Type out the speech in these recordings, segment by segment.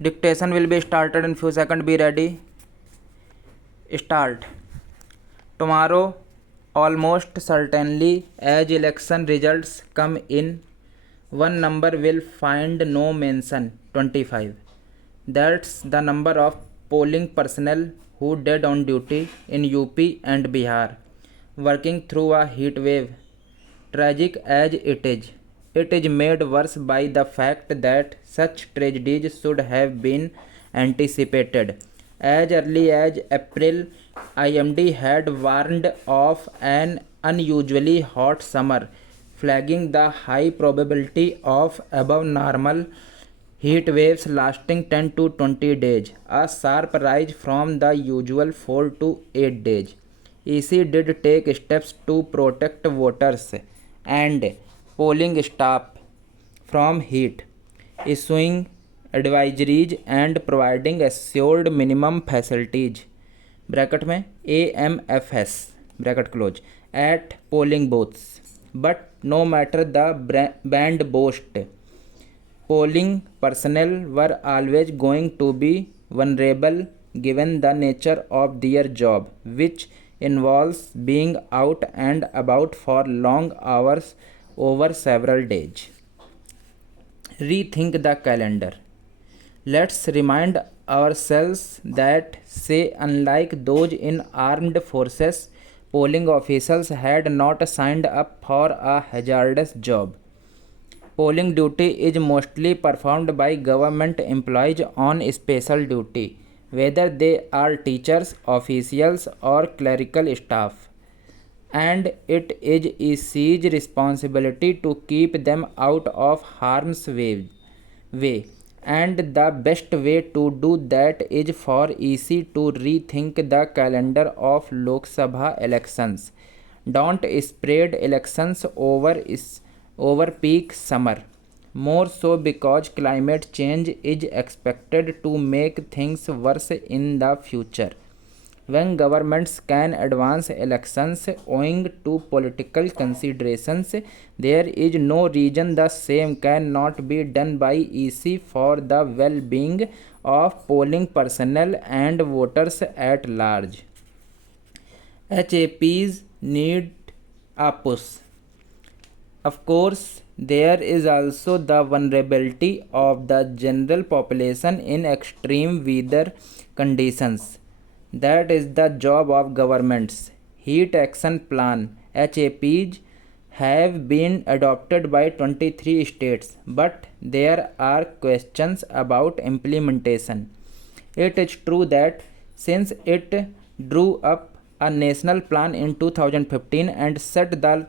Dictation will be started in few seconds. Be ready. Start. Tomorrow, almost certainly, as election results come in, one number will find no mention. 25. That's the number of polling personnel who dead on duty in UP and Bihar, working through a heat wave. Tragic as it is made worse by the fact that such tragedies should have been anticipated. As early as April, IMD had warned of an unusually hot summer, flagging the high probability of above normal heat waves lasting 10 to 20 days, a sharp rise from the usual 4 to 8 days. EC did take steps to protect voters and polling staff from heat, issuing advisories and providing assured minimum facilities bracket में AMFS bracket close at polling booths. But no matter the band boast, polling personnel were always going to be vulnerable given the nature of their job, which involves being out and about for long hours over several days. Rethink the calendar. Let's remind ourselves that, say, unlike those in armed forces, polling officials had not signed up for a hazardous job. Polling duty is mostly performed by government employees on special duty, whether they are teachers, officials, or clerical staff. And it is EC's responsibility to keep them out of harm's way. And the best way to do that is for EC to rethink the calendar of Lok Sabha elections. Don't spread elections over peak summer. More so because climate change is expected to make things worse in the future. When governments can advance elections owing to political considerations, there is no reason the same cannot be done by EC for the well-being of polling personnel and voters at large. HAPs need a push. Of course, there is also the vulnerability of the general population in extreme weather conditions. That is the job of governments. Heat Action Plan HAPs have been adopted by 23 states, but there are questions about implementation. It is true that since it drew up a national plan in 2015 and set the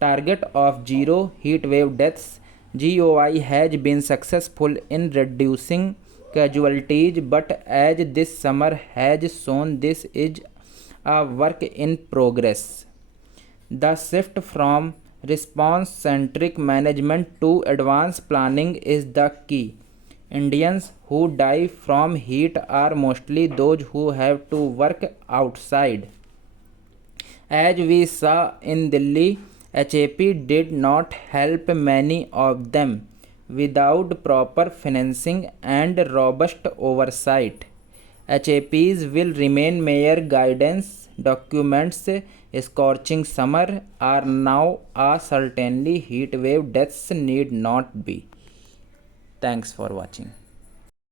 target of zero heat wave deaths, GOI has been successful in reducing casualties, but as this summer has shown, this is a work in progress. The shift from response-centric management to advanced planning is the key. Indians who die from heat are mostly those who have to work outside. As we saw in Delhi, HAP did not help many of them. Without proper financing and robust oversight, HAPs will remain mere guidance documents. Scorching summer are now a certainly, heat wave deaths need not be. Thanks for watching.